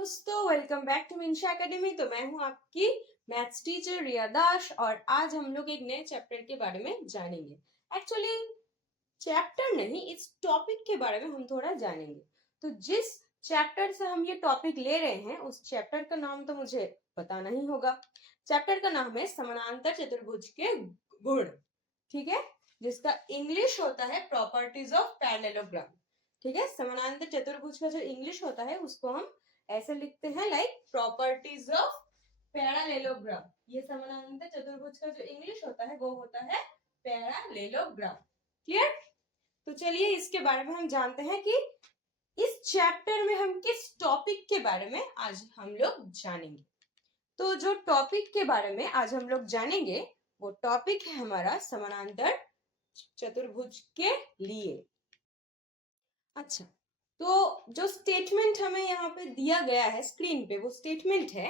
दोस्तों, welcome back to मिंशा academy. तो मैं हूं आपकी मैथ्स टीचर रिया दास और आज हम लोग एक नए चैप्टर के बारे में जानेंगे। एक्चुअली चैप्टर नहीं, इस टॉपिक के बारे में हम थोड़ा जानेंगे। तो जिस चैप्टर से हम ये टॉपिक ले रहे हैं उस चैप्टर का नाम तो मुझे पता नहीं होगा। चैप्टर का नाम है समानांतर चतुर्भुज के गुण, ठीक है, जिसका इंग्लिश होता है प्रॉपर्टीज ऑफ पैरेललोग्राम। ठीक है, समानांतर चतुर्भुज का जो इंग्लिश होता है उसको हम ऐसे लिखते हैं लाइक प्रॉपर्टीज ऑफ पैरेललोग्राम। ये समानांतर चतुर्भुज का जो इंग्लिश होता है वो होता है पैरेललोग्राम। क्लियर? तो चलिए इसके बारे में हम जानते हैं कि इस चैप्टर में हम किस टॉपिक के बारे में आज हम लोग जानेंगे। तो जो टॉपिक के बारे में आज हम लोग जानेंगे वो टॉपिक है हमारा समानांतर चतुर्भुज के लिए। अच्छा, तो जो स्टेटमेंट हमें यहाँ पे दिया गया है स्क्रीन पे, वो स्टेटमेंट है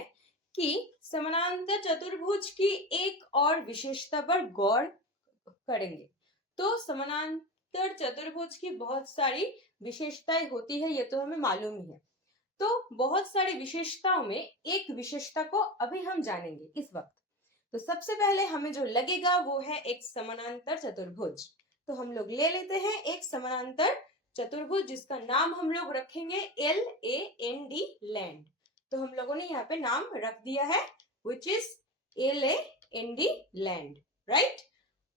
कि समानांतर चतुर्भुज की एक और विशेषता पर गौर करेंगे। तो समानांतर चतुर्भुज की बहुत सारी विशेषताएं होती है, ये तो हमें मालूम ही है। तो बहुत सारी विशेषताओं में एक विशेषता को अभी हम जानेंगे इस वक्त। तो सबसे पहले हमें जो लगेगा वो है एक समानांतर चतुर्भुज। तो हम लोग ले लेते हैं एक समानांतर चतुर्भुज जिसका नाम हम लोग रखेंगे LAND, लैंड। तो हम लोगों ने यहाँ पे नाम रख दिया है which is LAND, land, right.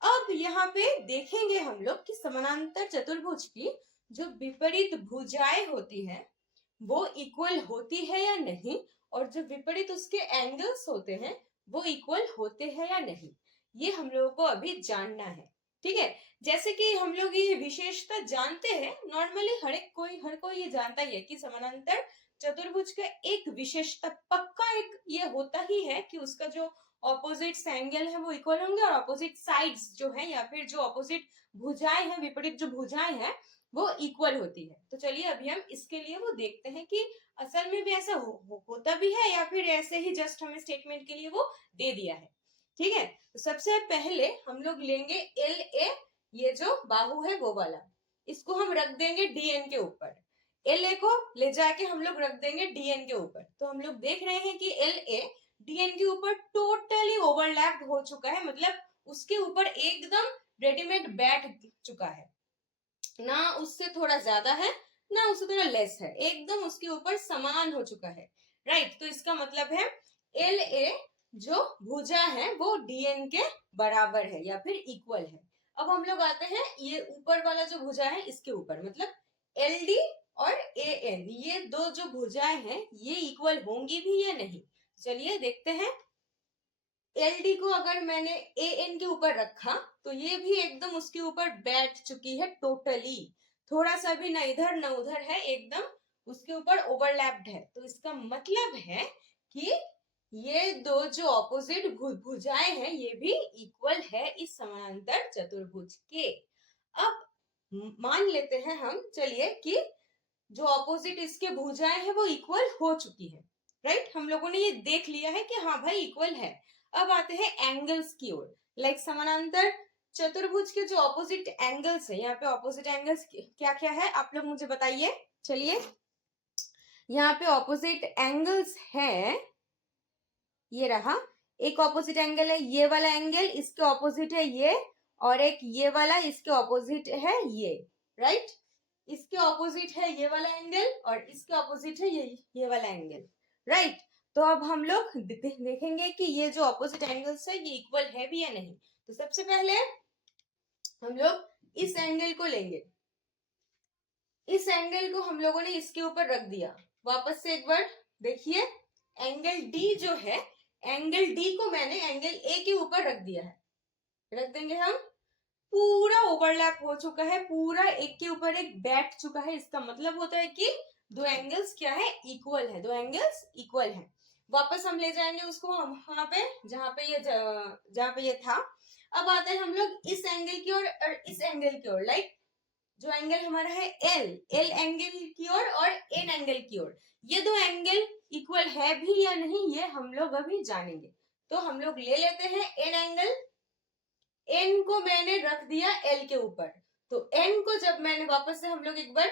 अब यहाँ पे देखेंगे हम लोग कि समानांतर चतुर्भुज की जो विपरीत भुजाएं होती है वो इक्वल होती है या नहीं, और जो विपरीत उसके एंगल्स होते हैं वो इक्वल होते हैं या नहीं, ये हम लोगों को अभी जानना है। ठीक है, जैसे कि हम लोग ये विशेषता जानते हैं, नॉर्मली हर कोई ये जानता ही है कि समानांतर चतुर्भुज का एक विशेषता पक्का एक ये होता ही है कि उसका जो ऑपोजिट एंगल है वो इक्वल होंगे और ऑपोजिट साइड्स जो है या फिर जो ऑपोजिट भुजाएं हैं, विपरीत जो भुजाएं हैं वो इक्वल होती है। तो चलिए अभी हम इसके लिए वो देखते हैं कि असल में भी ऐसा होता भी है या फिर ऐसे ही जस्ट हमें स्टेटमेंट के लिए वो दे दिया है। ठीक है, तो सबसे पहले हम लोग लेंगे LA, ये जो बाहु है वो वाला, इसको हम रख देंगे DN के ऊपर। LA को ले जाके हम लोग रख देंगे DN के ऊपर। तो हम लोग देख रहे हैं कि LA DN के ऊपर टोटली ओवरलैप हो चुका है, मतलब उसके ऊपर एकदम रेडीमेड बैठ चुका है, ना उससे थोड़ा ज्यादा है ना उससे थोड़ा लेस है, एकदम उसके ऊपर समान हो चुका है, राइट। तो इसका मतलब है LA जो भुजा है वो DN के बराबर है या फिर इक्वल है। अब हम लोग आते हैं ये ऊपर वाला जो भुजा है इसके ऊपर, मतलब LD और AN, ये दो जो भुजाएं हैं ये इक्वल होंगी भी या नहीं। चलिए देखते हैं। LD को अगर मैंने AN के ऊपर रखा तो ये भी एकदम उसके ऊपर बैठ चुकी है टोटली, थोड़ा सा भी ना इधर ना उधर है, एकदम उसके ऊपर ओवरलैप्ड है। तो इसका मतलब है कि ये दो जो ऑपोजिट भुजाएं हैं ये भी इक्वल है इस समानांतर चतुर्भुज के। अब मान लेते हैं हम, चलिए, कि जो ऑपोजिट इसके भुजाएं हैं वो इक्वल हो चुकी है, राइट। हम लोगों ने ये देख लिया है कि हाँ भाई इक्वल है। अब आते हैं एंगल्स की ओर। लाइक समानांतर चतुर्भुज के जो ऑपोजिट एंगल्स है, यहाँ पे ऑपोजिट एंगल्स क्या क्या है आप लोग मुझे बताइए। चलिए, यहाँ पे ऑपोजिट एंगल्स है, ये रहा एक ऑपोजिट एंगल है, ये वाला एंगल इसके ऑपोजिट है ये, और एक ये वाला इसके ऑपोजिट है ये, राइट। इसके ऑपोजिट है ये वाला एंगल और इसके ऑपोजिट है ये वाला एंगल, राइट। तो अब हम लोग देखेंगे कि ये जो ऑपोजिट एंगल्स है ये इक्वल है भी या नहीं। तो सबसे पहले हम लोग इस एंगल को लेंगे, इस एंगल को हम लोगों ने इसके ऊपर रख दिया। वापस से एक बार देखिए, एंगल D जो है, एंगल D को मैंने एंगल A के ऊपर रख दिया है, रख देंगे हम। पूरा ओवरलैप हो चुका है, पूरा एक के ऊपर एक बैठ चुका है। इसका मतलब होता है कि दो एंगल्स क्या है, इक्वल है, दो एंगल्स इक्वल है। वापस हम ले जाएंगे उसको वहां पे जहां पे ये था। अब आते हैं हम लोग इस एंगल की ओर और इस एंगल की ओर। लाइक जो एंगल हमारा है L एंगल की ओर और N एंगल की ओर, ये दो एंगल इक्वल है भी या नहीं ये हम लोग अभी जानेंगे। तो हम लोग ले लेते हैं N एंगल, N को मैंने रख दिया L के ऊपर। तो N को जब मैंने वापस से हम लोग एक बार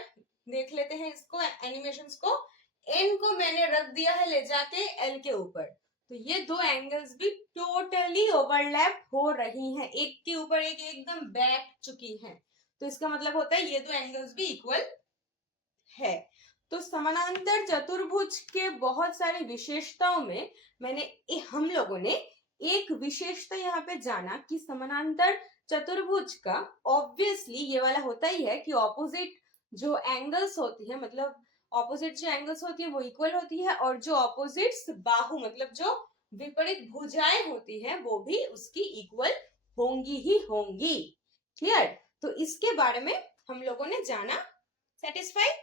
देख लेते हैं इसको, एनिमेशंस को। एन को मैंने रख दिया है ले जाके एल के ऊपर, तो ये दो एंगल्स भी टोटली ओवरलैप हो रही हैं, एक के ऊपर एक एकदम बैठ चुकी हैं। तो इसका मतलब होता है ये दो एंगल्स भी इक्वल है। तो समानांतर चतुर्भुज के बहुत सारी विशेषताओं में हम लोगों ने एक विशेषता यहाँ पे जाना कि समानांतर चतुर्भुज का ऑब्वियसली ये वाला होता ही है कि ऑपोजिट जो एंगल्स होती है, मतलब ऑपोजिट जो एंगल्स होती है वो इक्वल होती है, और जो ऑपोजिट्स बाहु मतलब जो विपरीत भुजाएं होती है वो भी उसकी इक्वल होंगी ही होंगी। क्लियर? तो इसके बारे में हम लोगों ने जाना। सेटिस्फाई?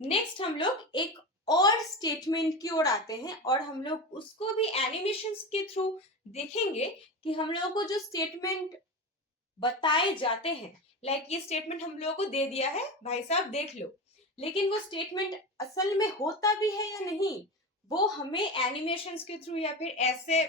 नेक्स्ट हम लोग एक और स्टेटमेंट की ओर आते हैं और हम लोग उसको भी एनिमेशंस के थ्रू देखेंगे कि हम लोगों को जो स्टेटमेंट बताए जाते हैं, लाइक ये स्टेटमेंट हम लोगों को दे दिया है भाई साहब देख लो, लेकिन वो स्टेटमेंट असल में होता भी है या नहीं वो हमें एनिमेशंस के थ्रू या फिर ऐसे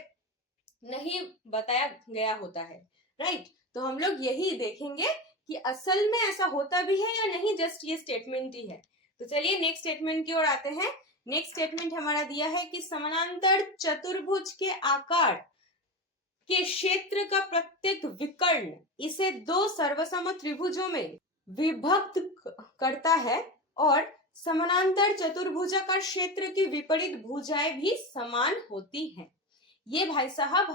नहीं बताया गया होता है, राइट? तो हम लोग यही देखेंगे कि असल में ऐसा होता भी है या नहीं, जस्ट ये स्टेटमेंट ही है। तो चलिए नेक्स्ट स्टेटमेंट की ओर आते हैं। नेक्स्ट स्टेटमेंट हमारा दिया है कि समानांतर चतुर्भुज के आकार के क्षेत्र का प्रत्येक विकर्ण इसे दो सर्वसम त्रिभुजों में विभक्त करता है और समानांतर चतुर्भुजाकार क्षेत्र की विपरीत भुजाएं भी समान होती हैं। ये भाई साहब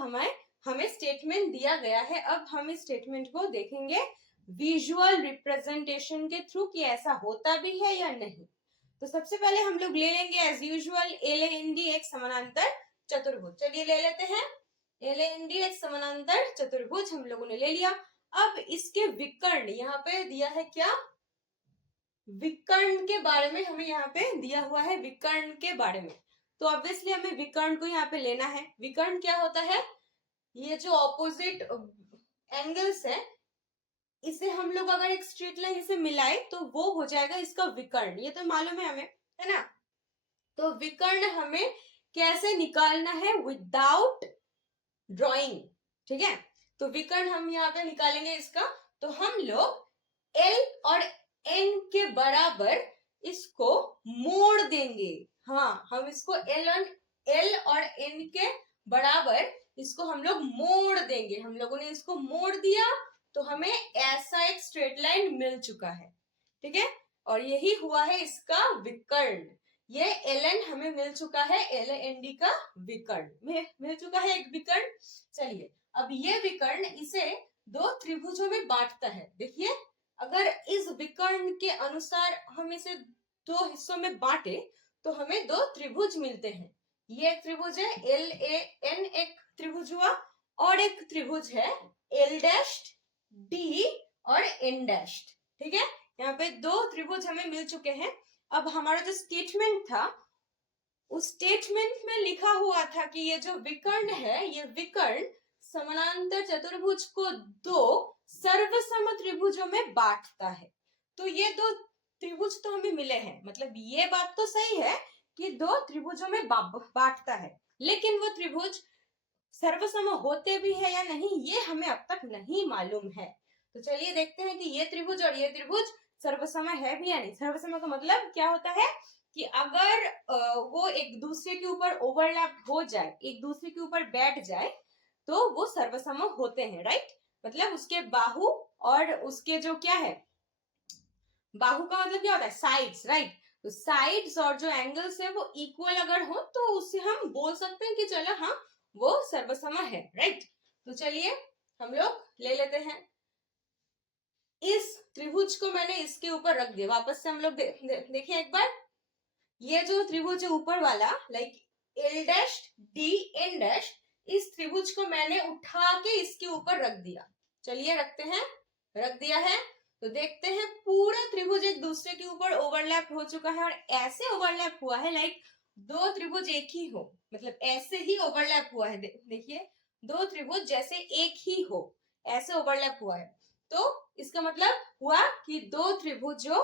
हमें स्टेटमेंट दिया गया है। अब हम इस स्टेटमेंट को देखेंगे विजुअल रिप्रेजेंटेशन के थ्रू कि ऐसा होता भी है या नहीं। तो सबसे पहले हम लोग ले लेंगे एज यूजुअल LAND एक समानांतर चतुर्भुज। चलिए ले लेते हैं LAND एक समानांतर चतुर्भुज हम लोगों ने ले लिया। अब इसके विकर्ण यहाँ पे दिया है, क्या विकर्ण के बारे में हमें यहाँ पे दिया हुआ है, विकर्ण के बारे में। तो ऑब्वियसली हमें विकर्ण को यहाँ पे लेना है। विकर्ण क्या होता है? ये जो ऑपोजिट एंगल्स है इसे हम लोग अगर एक स्ट्रेट लाइन से मिलाए तो वो हो जाएगा इसका विकर्ण, ये तो मालूम है हमें, है ना? तो विकर्ण हमें कैसे निकालना है विदाउट ड्राइंग, ठीक है? तो विकर्ण हम यहाँ पे निकालेंगे इसका, तो हम लोग L और N के बराबर इसको मोड़ देंगे। हाँ, हम इसको L और N के बराबर इसको हम लोग मोड़ देंगे। हम लोगों ने इसको मोड़ दिया तो हमें ऐसा एक स्ट्रेट लाइन मिल चुका है, ठीक है? और यही हुआ है इसका विकर्ण। ये LN हमें मिल चुका है, LAND का विकर्ण मिल चुका है एक विकर्ण। चलिए अब ये विकर्ण इसे दो त्रिभुजों में बांटता है। देखिए अगर इस विकर्ण के अनुसार हम इसे दो हिस्सों में बांटे तो हमें दो त्रिभुज मिलते हैं। ये एक त्रिभुज है LAN एक त्रिभुज हुआ, और एक त्रिभुज है L' D और N', ठीक है? यहाँ पे दो त्रिभुज हमें मिल चुके हैं। अब हमारा जो स्टेटमेंट था उस स्टेटमेंट में लिखा हुआ था कि ये जो विकर्ण है ये विकर्ण समानांतर चतुर्भुज को दो सर्वसम त्रिभुजों में बांटता है। तो ये दो त्रिभुज तो हमें मिले हैं, मतलब ये बात तो सही है कि दो त्रिभुजों में बांटता है, लेकिन वो त्रिभुज सर्वसम होते भी है या नहीं ये हमें अब तक नहीं मालूम है। तो चलिए देखते हैं कि ये त्रिभुज और ये त्रिभुज सर्वसम है भी या नहीं। सर्वसम का मतलब क्या होता है कि अगर वो एक दूसरे के ऊपर ओवरलैप हो जाए, एक दूसरे के ऊपर बैठ जाए तो वो सर्वसम होते हैं, राइट? मतलब उसके बाहु और उसके जो क्या है, बाहु का मतलब क्या होता है, साइड्स, राइट? तो साइड्स और जो एंगल्स है वो इक्वल अगर हो तो उससे हम बोल सकते हैं कि चलो हाँ वो सर्वसम है, राइट? तो चलिए हम लोग ले लेते हैं इस त्रिभुज को, मैंने इसके ऊपर रख दिया। वापस से हम लोग देखिए एक बार, ये जो त्रिभुज है ऊपर वाला लाइक L' D N', इस त्रिभुज को मैंने उठा के इसके ऊपर रख दिया। चलिए रखते हैं, रख दिया है तो देखते हैं पूरा त्रिभुज एक दूसरे के ऊपर ओवरलैप हो चुका है, और ऐसे ओवरलैप हुआ है लाइक दो त्रिभुज एक ही हो, मतलब ऐसे ही ओवरलैप हुआ है। देखिए दो त्रिभुज जैसे एक ही हो ऐसे ओवरलैप हुआ है। तो इसका मतलब हुआ कि दो त्रिभुजों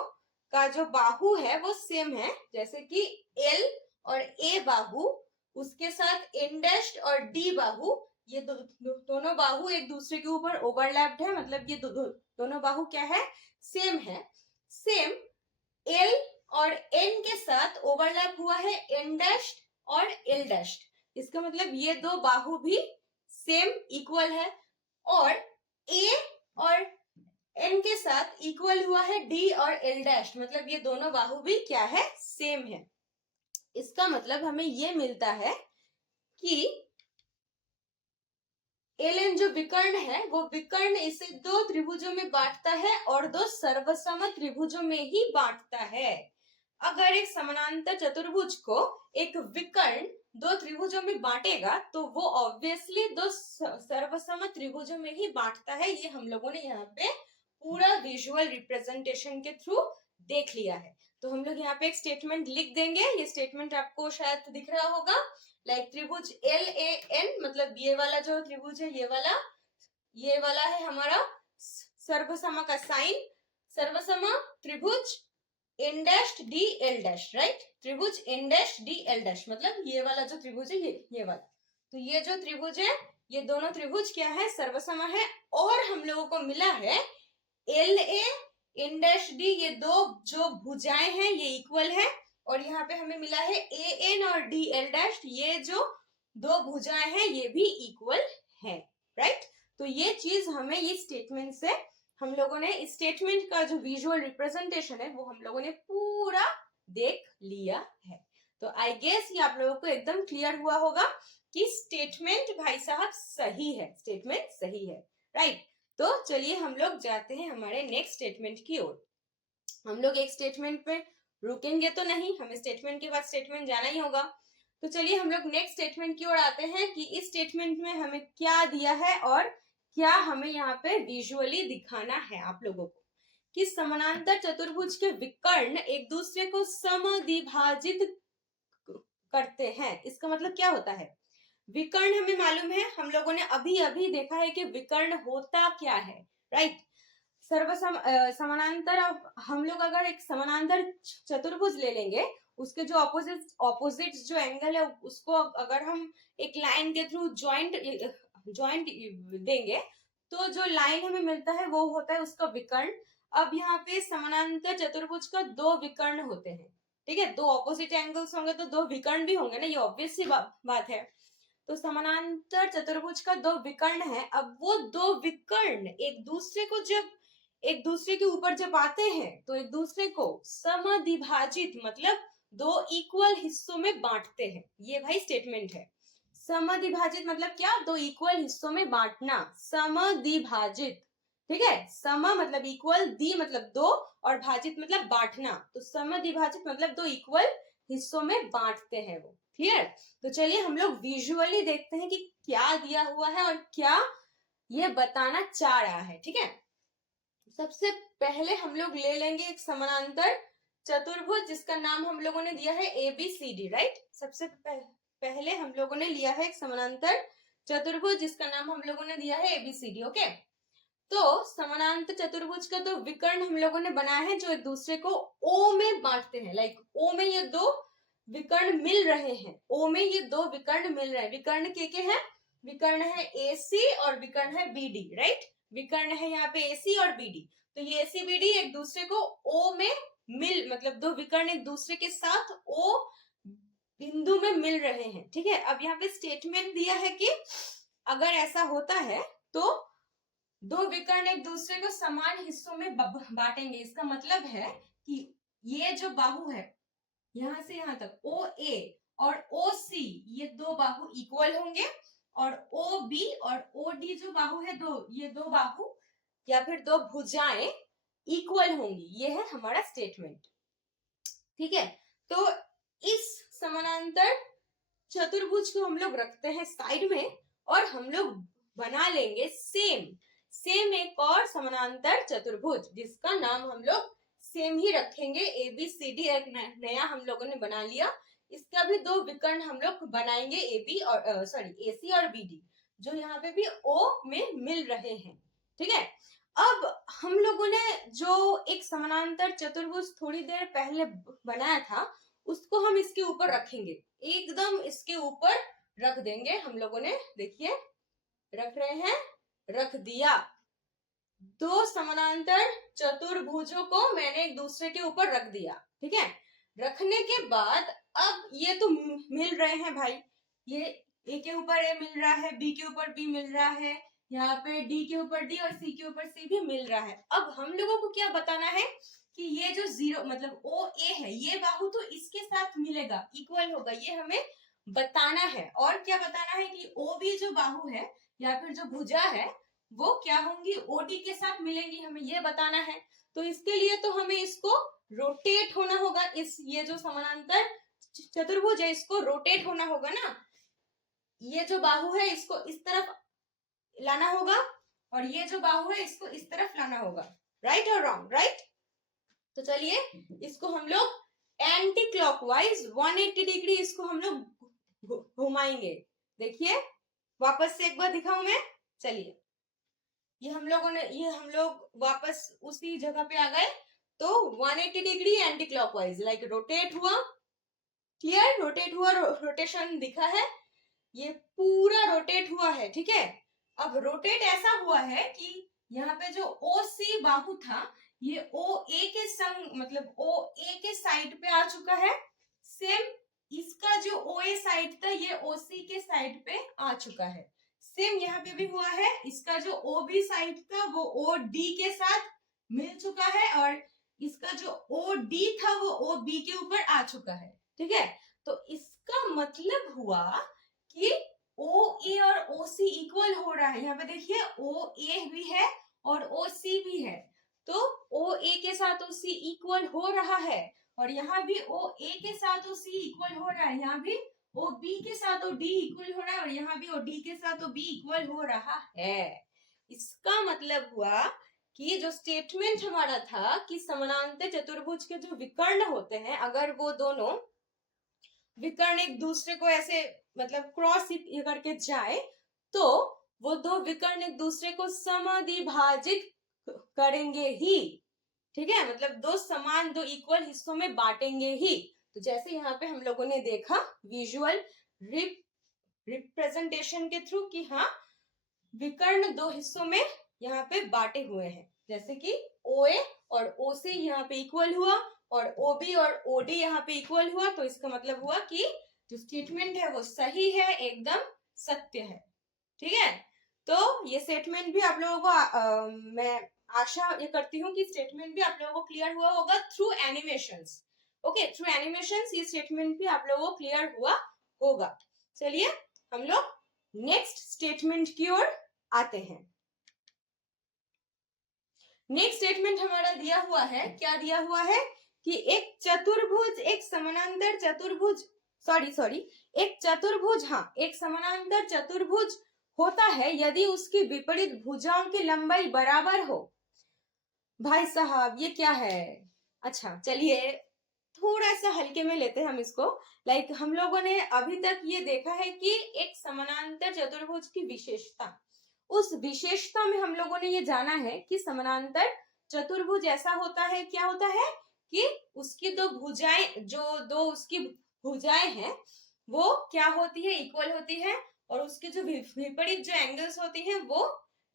का जो बाहु है वो सेम है, जैसे कि L और A बाहु उसके साथ N' और D बाहु, ये दोनों बाहु एक दूसरे के ऊपर ओवरलैप्ड है, मतलब ये दोनों बाहु क्या है, सेम है। सेम L और n के साथ ओवरलैप हुआ है n डैश और l डैश। इसका मतलब ये दो बाहु भी सेम इक्वल है, और a और n के साथ इक्वल हुआ है d और l डैश, मतलब ये दोनों बाहु भी क्या है, सेम है। इसका मतलब हमें ये मिलता है कि ln जो विकर्ण है वो विकर्ण इसे दो त्रिभुजों में बांटता है और दो सर्वसम त्रिभुजों में ही बांटता है। अगर एक समानांतर चतुर्भुज को एक विकर्ण दो त्रिभुजों में बांटेगा तो वो ऑब्वियसली दो सर्वसम त्रिभुजों में ही बांटता है। ये हम लोगों ने यहाँ पे पूरा विजुअल रिप्रेजेंटेशन के थ्रू देख लिया है। तो हम लोग यहाँ पे एक स्टेटमेंट लिख देंगे, ये स्टेटमेंट आपको शायद दिख रहा होगा, लाइक त्रिभुज LAN, मतलब ये वाला जो त्रिभुज है ये वाला है हमारा सर्वसम का साइन, सर्वसम त्रिभुज n dash d l dash, right, त्रिभुज n dash d l dash, मतलब ये वाला जो त्रिभुज है ये वाला। तो ये जो त्रिभुज है ये दोनों त्रिभुज क्या है, सर्वसम है, और हम लोगों को मिला है LA n डैश d, ये दो जो भुजाएं हैं ये इक्वल है, और यहाँ पे हमें मिला है AN और DL डैश, ये जो दो भुजाएं हैं ये भी इक्वल है, राइट। तो ये चीज हमें इस स्टेटमेंट से हम लोगों ने, इस स्टेटमेंट का जो विजुअल रिप्रेजेंटेशन है वो हम लोगों ने पूरा देख लिया है। तो आई गेस ये आप लोगों को एकदम क्लियर हुआ होगा कि स्टेटमेंट भाई साहब सही है, स्टेटमेंट सही है, राइट। तो चलिए हम लोग जाते हैं हमारे नेक्स्ट स्टेटमेंट की ओर। हम लोग एक स्टेटमेंट पे रुकेंगे तो नहीं, हमें स्टेटमेंट के बाद स्टेटमेंट जाना ही होगा। तो चलिए हम लोग नेक्स्ट स्टेटमेंट की ओर आते हैं कि इस स्टेटमेंट में हमें क्या दिया है और क्या हमें यहाँ पे विजुअली दिखाना है आप लोगों को, कि समानांतर चतुर्भुज के विकर्ण एक दूसरे को समद्विभाजित करते हैं। इसका मतलब क्या होता है, विकर्ण हमें मालूम है, हम लोगों ने अभी अभी देखा है कि विकर्ण होता क्या है, राइट। समानांतर, हम लोग अगर एक समानांतर चतुर्भुज ले लेंगे, उसके जो ऑपोजिट जो एंगल है उसको अगर हम एक लाइन के थ्रू ज्वाइंट देंगे तो जो लाइन हमें मिलता है वो होता है उसका विकर्ण। अब यहाँ पे समानांतर चतुर्भुज का दो विकर्ण होते हैं, ठीक है, दो ऑपोजिट एंगल्स होंगे तो दो विकर्ण भी होंगे ना, ये ऑब्वियस सी बात है। तो समानांतर चतुर्भुज का दो विकर्ण है। अब वो दो विकर्ण एक दूसरे के ऊपर जब आते हैं तो एक दूसरे को समद्विभाजित, मतलब दो इक्वल हिस्सों में बांटते हैं। ये भाई स्टेटमेंट है। समद्विभाजित मतलब क्या, दो इक्वल हिस्सों में बांटना, समद्विभाजित, ठीक है। सम मतलब इक्वल, दी मतलब दो, और भाजित मतलब बांटना। तो समद्विभाजित मतलब दो इक्वल हिस्सों में बांटते हैं वो, क्लियर। तो चलिए हम लोग विजुअली देखते हैं कि क्या दिया हुआ है और क्या ये बताना चाह रहा है, ठीक है। सबसे पहले हम लोग ले लेंगे एक समानांतर चतुर्भुज जिसका नाम हम लोगों ने दिया है ABCD, राइट। सबसे पहले हम लोगों ने लिया है एक समानांतर चतुर्भुज जिसका नाम हम लोगों ने दिया है ABCD, ओके। तो समानांतर चतुर्भुज का तो विकर्ण हम लोगों ने बनाया है जो एक दूसरे को O में बांटते हैं, लाइक O में ये दो विकर्ण मिल रहे हैं, O में ये दो विकर्ण मिल रहे हैं। विकर्ण के हैं, विकर्ण है AC और विकर्ण है BD, राइट। विकर्ण है यहाँ पे AC और BD। तो ये AC BD एक दूसरे को O में मतलब दो विकर्ण एक दूसरे के साथ O बिंदु में मिल रहे हैं, ठीक है। अब यहाँ पे स्टेटमेंट दिया है कि अगर ऐसा होता है तो दो विकर्ण एक दूसरे को समान हिस्सों में बांटेंगे। इसका मतलब है कि ये जो बाहु है यहां से यहां तक OA और OC, ये दो बाहु इक्वल होंगे, और OB और OD जो बाहु है ये दो बाहु या फिर दो भुजाएं इक्वल होंगी। ये है हमारा स्टेटमेंट, ठीक है। तो इस समानांतर चतुर्भुज को हम लोग रखते हैं साइड में और हम लोग बना लेंगे सेम एक और समानांतर चतुर्भुज जिसका नाम हम लोग सेम ही रखेंगे ABCD। एक नया हम लोगों ने बना लिया। इसका भी दो विकर्ण हम लोग बनाएंगे AC और BD, जो यहाँ पे भी O में मिल रहे हैं, ठीक है। अब हम लोगों ने जो एक समानांतर चतुर्भुज थोड़ी देर पहले बनाया था उसको हम इसके ऊपर रखेंगे, एकदम इसके ऊपर रख देंगे हम लोगों ने। देखिए रख रहे हैं, रख दिया। दो समानांतर चतुर्भुजों को मैंने एक दूसरे के ऊपर रख दिया। ठीक है। रखने के बाद अब ये तो मिल रहे हैं भाई, ये ए के ऊपर ए मिल रहा है, बी के ऊपर बी मिल रहा है, यहाँ पे डी के ऊपर डी और सी के ऊपर सी भी मिल रहा है। अब हम लोगों को क्या बताना है कि ये जो जीरो मतलब ओ ए है, ये बाहु तो इसके साथ मिलेगा, इक्वल होगा, ये हमें बताना है। और क्या बताना है कि ओ बी जो बाहु है या फिर जो भुजा है वो क्या होंगी, ओडी के साथ मिलेंगी, हमें ये बताना है। तो इसके लिए तो हमें इसको रोटेट होना होगा, इस ये जो समानांतर चतुर्भुज है इसको रोटेट होना होगा ना, ये जो बाहु है इसको इस तरफ लाना होगा और ये जो बाहु है इसको इस तरफ लाना होगा। राइट और रॉन्ग? राइट। तो चलिए इसको हम लोग एंटी क्लॉकवाइज 180 डिग्री इसको हम लोग घुमाएंगे। देखिए वापस से एक बार दिखाऊं मैं। चलिए ये हम लोग वापस उसी जगह पे आ गए। तो 180 degree anti clockwise, like rotate हुआ, क्लियर, रोटेट हुआ, रोटेशन दिखा है, ये पूरा रोटेट हुआ है। ठीक है। अब रोटेट ऐसा हुआ है कि यहाँ पे जो ओ सी बाहु था ये ओ ए के संग मतलब ओ ए के साइड पे आ चुका है। सेम इसका जो ओ ए साइड था ये ओ सी के साइड पे आ चुका है। सेम यहाँ पे भी हुआ है, इसका जो ओ बी साइड था वो ओ डी के साथ मिल चुका है और इसका जो ओ डी था वो ओ बी के ऊपर आ चुका है। ठीक है। तो इसका मतलब हुआ कि ओ ए और ओ सी इक्वल हो रहा है। यहाँ पे देखिए ओ ए भी है और ओ सी भी है, तो ओ ए के साथ ओ सी इक्वल हो रहा है और यहाँ भी ओ ए के साथ ओ सी इक्वल हो रहा है, यहाँ भी ओ बी के साथ ओ डी इक्वल हो रहा है और यहाँ भी ओ डी के साथ ओ बी इक्वल हो रहा है। इसका मतलब हुआ कि जो स्टेटमेंट हमारा था कि समानांतर चतुर्भुज के जो विकर्ण होते हैं, अगर वो दोनों विकर्ण एक दूसरे को ऐसे मतलब क्रॉस करके जाए तो वो दो विकर्ण एक दूसरे को समाद्विभाजित करेंगे ही। ठीक है, मतलब दो समान दो इक्वल हिस्सों में बांटेंगे ही। तो जैसे यहाँ पे हम लोगों ने देखा विजुअल रिप्रेजेंटेशन के थ्रू कि हाँ विकर्ण दो हिस्सों में यहाँ पे बांटे हुए हैं, जैसे कि OA और OC यहाँ पे इक्वल हुआ और OB और OD यहाँ पे इक्वल हुआ। तो इसका मतलब हुआ कि जो स्टेटमेंट है वो सही है, एकदम सत्य है। ठीक है। तो ये स्टेटमेंट भी आप लोगों को मैं आशा ये करती हूँ कि स्टेटमेंट भी आप लोगों को क्लियर हुआ होगा through animations. Okay, through animations ये स्टेटमेंट भी आप लोगों को क्लियर हुआ होगा। चलिए हम लोग नेक्स्ट स्टेटमेंट की ओर आते हैं। नेक्स्ट स्टेटमेंट हमारा दिया हुआ है, क्या दिया हुआ है कि एक चतुर्भुज एक समानांतर चतुर्भुज एक चतुर्भुज एक समानांतर चतुर्भुज होता है यदि उसकी विपरीत भुजाओं की लंबाई बराबर हो। भाई साहब ये क्या है? अच्छा चलिए थोड़ा सा हल्के में लेते हैं हम इसको। लाइक हम लोगों ने अभी तक ये देखा है कि एक समानांतर चतुर्भुज की विशेषता, उस विशेषता में हम लोगों ने ये जाना है कि समानांतर चतुर्भुज ऐसा होता है, क्या होता है कि उसकी दो भुजाएं, जो दो उसकी भुजाएं हैं वो क्या होती है, इक्वल होती है और उसके जो विपरीत जो एंगल्स होती हैं वो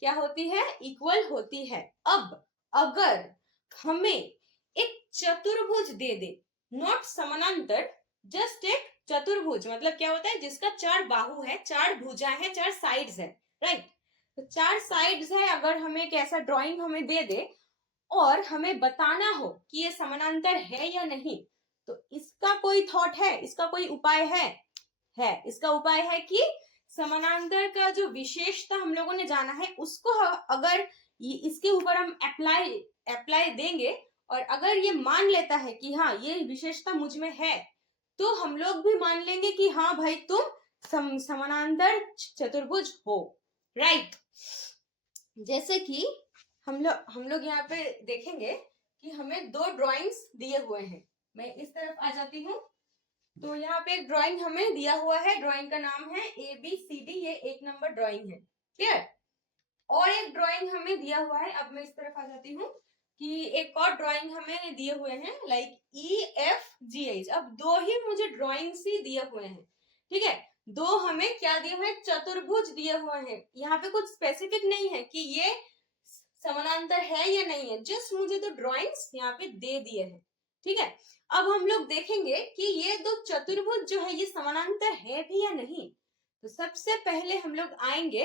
क्या होती है, इक्वल होती है। अब अगर हमें एक चतुर्भुज दे दे, नॉट समानांतर, जस्ट एक चतुर्भुज, मतलब क्या होता है जिसका चार बाहु है, चार भुजाएं हैं, चार साइड्स है, राइट। तो चार साइड्स है, अगर हमें एक ऐसा ड्राइंग हमें दे दे और हमें बताना हो कि ये समानांतर है या नहीं, तो इसका कोई थॉट है, इसका कोई उपाय है इसका उपाय है कि समानांतर का जो विशेषता हम लोगों ने जाना है उसको अगर इसके ऊपर हम अप्लाई देंगे और अगर ये मान लेता है कि हाँ ये विशेषता मुझ में है, तो हम लोग भी मान लेंगे कि हाँ भाई तुम समानांतर चतुर्भुज हो, राइट। जैसे कि हम लोग यहाँ पे देखेंगे कि हमें दो ड्राइंग्स दिए हुए हैं। मैं इस तरफ आ जाती हूँ। तो यहाँ पे एक ड्राइंग हमें दिया हुआ है, ड्राइंग का नाम है ABCD, ये 1 नंबर ड्राइंग है, क्लियर। और एक ड्राइंग हमें दिया हुआ है, अब मैं इस तरफ आ जाती हूँ कि एक और ड्राइंग हमें दिए हुए हैं लाइक EFGH। अब दो ही मुझे ड्राइंग्स ही दिए हुए हैं, ठीक है। दो हमें क्या दिए हुए हैं, चतुर्भुज दिए हुए हैं। यहाँ पे कुछ स्पेसिफिक नहीं है कि ये समानांतर है या नहीं है, जस्ट मुझे तो ड्राइंग्स यहाँ पे दे दिए हैं, ठीक है। अब हम लोग देखेंगे कि ये दो चतुर्भुज जो है ये समानांतर है भी या नहीं। तो सबसे पहले हम लोग आएंगे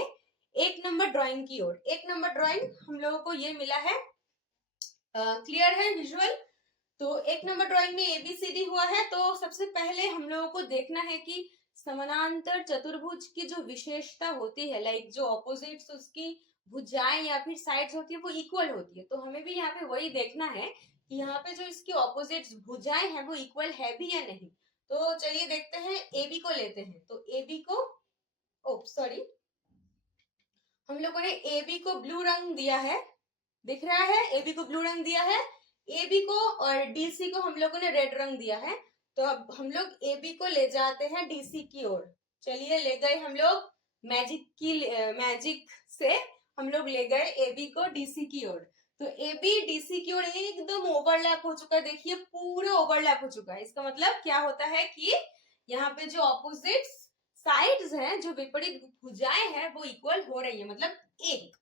1 नंबर ड्राइंग की ओर। 1 नंबर ड्राइंग हम लोगों को ये मिला है, क्लियर है विजुअल। तो 1 नंबर ड्राइंग में ABCD हुआ है। तो सबसे पहले हम लोगों को देखना है कि समानांतर चतुर्भुज की जो विशेषता होती है, लाइक जो ऑपोजिट्स उसकी भुजाएं या फिर साइड्स होती है वो इक्वल होती है। तो हमें भी यहाँ पे वही देखना है कि यहाँ पे जो इसकी ऑपोजिट्स भुजाएं हैं वो इक्वल है भी या नहीं। तो चलिए देखते हैं, AB को लेते हैं। तो AB को, सॉरी, हम लोगों ने AB को ब्लू रंग दिया है, दिख रहा है, AB को ब्लू रंग दिया है। AB को और DC को हम लोगों ने रेड रंग दिया है। तो अब हम लोग AB को ले जाते हैं DC की ओर। चलिए ले गए हम लोग मैजिक से हम लोग ले गए AB को DC की ओर। तो AB DC की ओर एकदम ओवरलैप हो चुका है, देखिए पूरा ओवरलैप हो चुका है। इसका मतलब क्या होता है कि यहाँ पे जो ऑपोजिट साइड्स हैं, जो विपरीत भुजाएं हैं वो इक्वल हो रही है, मतलब एक,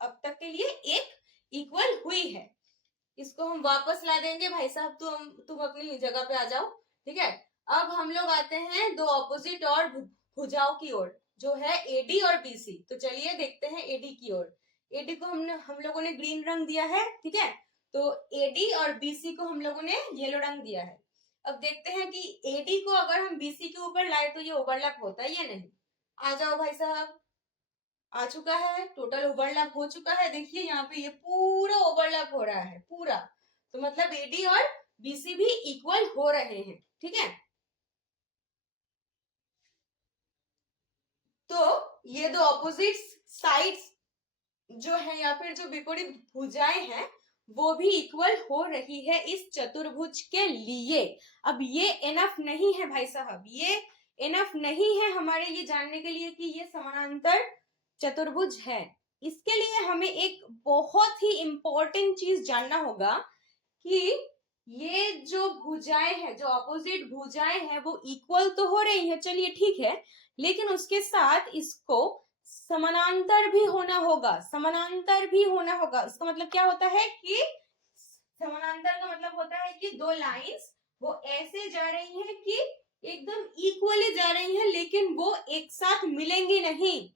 अब तक के लिए एक इक्वल हुई है। इसको हम वापस ला देंगे, भाई साहब तुम अपनी जगह पे आ जाओ, ठीक है। अब हम लोग आते हैं दो ऑपोजिट और भुजाओं की ओर, जो है AD और BC। तो चलिए देखते हैं AD की ओर। AD को हम लोगों ने ग्रीन रंग दिया है, ठीक है। तो AD और BC को हम लोगों ने येलो रंग दिया है। अब देखते हैं कि AD को अगर हम BC के ऊपर लाए तो ये ओवरलैप होता है या नहीं। आ जाओ भाई साहब, आ चुका है, टोटल ओवरलैप हो चुका है। देखिए यहाँ पे ये पूरा ओवरलैप हो रहा है पूरा। तो मतलब AD और BC भी इक्वल हो रहे हैं, ठीक है। तो ये दो ऑपोजिट साइड्स जो है या फिर जो विपरीत भुजाएं हैं वो भी इक्वल हो रही है इस चतुर्भुज के लिए। अब ये एनफ नहीं है भाई साहब, ये एनफ नहीं है हमारे ये जानने के लिए कि ये समानांतर चतुर्भुज है। इसके लिए हमें एक बहुत ही इंपॉर्टेंट चीज जानना होगा कि ये जो भुजाएं हैं, जो ऑपोजिट भुजाएं हैं वो इक्वल तो हो रही है, चलिए ठीक है, लेकिन उसके साथ इसको समानांतर भी होना होगा, समानांतर भी होना होगा। इसका मतलब क्या होता है कि समानांतर का मतलब होता है कि दो लाइंस वो ऐसे जा रही हैं कि एकदम इक्वली जा रही हैं, लेकिन वो एक साथ मिलेंगी नहीं।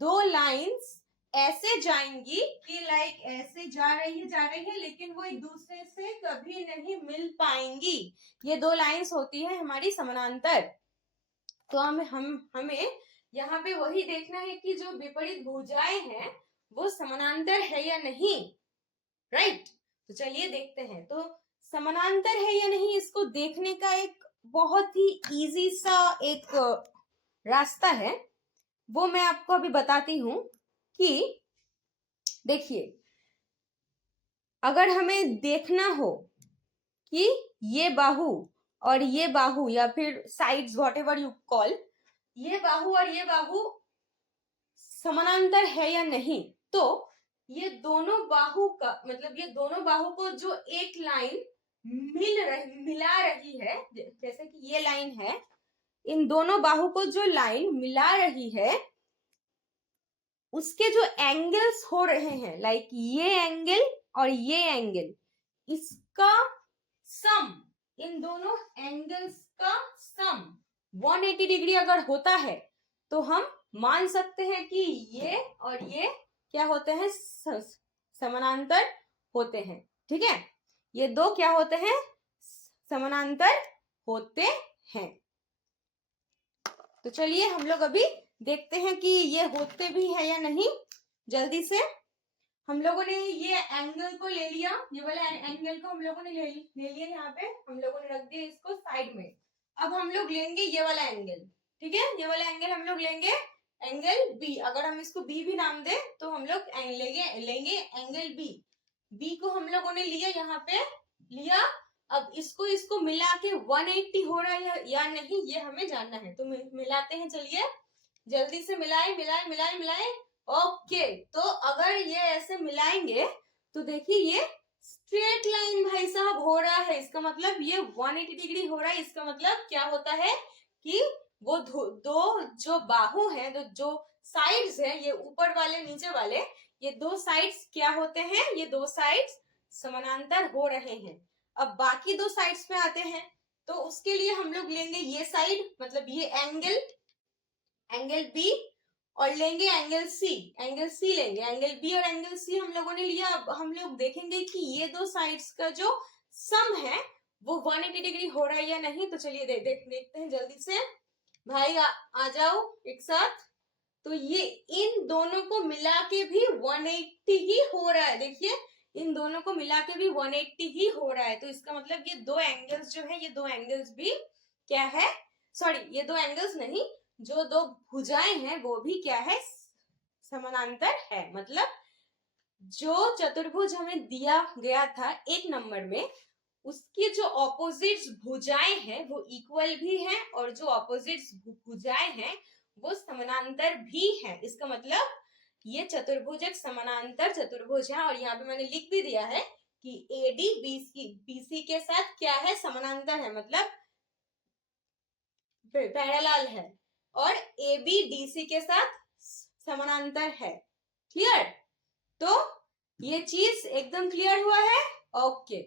दो लाइंस ऐसे जाएंगी कि लाइक ऐसे जा रही है लेकिन वो एक दूसरे से कभी नहीं मिल पाएंगी। ये दो लाइंस होती है हमारी समानांतर। तो हमें यहाँ पे वही देखना है कि जो विपरीत भुजाएं हैं वो समानांतर है या नहीं, राइट। तो चलिए देखते हैं, तो समानांतर है या नहीं इसको देखने का एक बहुत ही इजी सा एक रास्ता है, वो मैं आपको अभी बताती हूं कि देखिए, अगर हमें देखना हो कि ये बाहु और ये बाहु या फिर sides what ever you call, ये बाहु और ये बाहु समानांतर है या नहीं, तो ये दोनों बाहु का मतलब ये दोनों बाहु को जो एक लाइन मिला रही है, जैसे कि ये लाइन है, इन दोनों बाहु को जो लाइन मिला रही है उसके जो एंगल्स हो रहे हैं, लाइक ये एंगल और ये एंगल, इसका सम, इन दोनों एंगल्स का सम 180 डिग्री अगर होता है तो हम मान सकते हैं कि ये और ये क्या होते हैं, समानांतर होते हैं, ठीक है। ये दो क्या होते हैं, समानांतर होते हैं। तो चलिए हम लोग अभी देखते हैं कि ये होते भी है या नहीं। जल्दी से हम लोगों ने ये एंगल को ले लिया, ये वाला एंगल को हम लोगों ने ले लिया, यहाँ पे हम लोगों ने रख दिया इसको साइड में। अब हम लोग लेंगे ये वाला एंगल, ठीक है, ये वाला एंगल हम लोग लेंगे एंगल बी। अगर हम इसको बी भी नाम दे तो हम लोग लेंगे एंगल बी। बी को हम लोगों ने लिया, यहाँ पे लिया। अब इसको मिला के 180 हो रहा है या नहीं ये हमें जानना है, तो मिलाते हैं, चलिए जल्दी से मिलाए। ओके, तो अगर ये ऐसे मिलाएंगे तो देखिए ये स्ट्रेट लाइन भाई साहब हो रहा है। इसका मतलब ये 180 डिग्री हो रहा है। इसका मतलब क्या होता है कि वो दो जो बाहु हैं, जो साइड्स हैं, ये ऊपर वाले नीचे वाले, ये दो साइड्स क्या होते हैं, ये दो साइड्स समानांतर हो रहे हैं। अब बाकी दो साइड्स पे आते हैं, तो उसके लिए हम लोग लेंगे ये साइड, मतलब ये एंगल बी, और लेंगे एंगल सी लेंगे, एंगल बी और एंगल सी हम लोगों ने लिया। अब हम लोग देखेंगे कि ये दो साइड्स का जो सम है वो 180 डिग्री हो रहा है या नहीं। तो चलिए देखते हैं जल्दी से। भाई आ जाओ एक साथ। तो ये इन दोनों को मिला के भी 180 ही हो रहा है। देखिए इन दोनों को मिला के भी 180 ही हो रहा है। तो इसका मतलब ये दो एंगल्स जो है, ये दो एंगल्स भी क्या है, सॉरी ये दो एंगल्स नहीं, जो दो भुजाएं हैं वो भी क्या है, समानांतर है। मतलब जो चतुर्भुज हमें दिया गया था एक नंबर में, उसकी जो ऑपोजिट भुजाएं हैं वो इक्वल भी हैं, और जो ऑपोजिट भुजाएं हैं वो समानांतर भी हैं। इसका मतलब ये चतुर्भुज एक समानांतर चतुर्भुज है। और यहाँ पे मैंने लिख भी दिया है कि एडी बीसी के साथ क्या है, समानांतर है, मतलब पैरेलल है, और AB DC के साथ समानांतर है। क्लियर? तो ये चीज एकदम क्लियर हुआ है? ओके।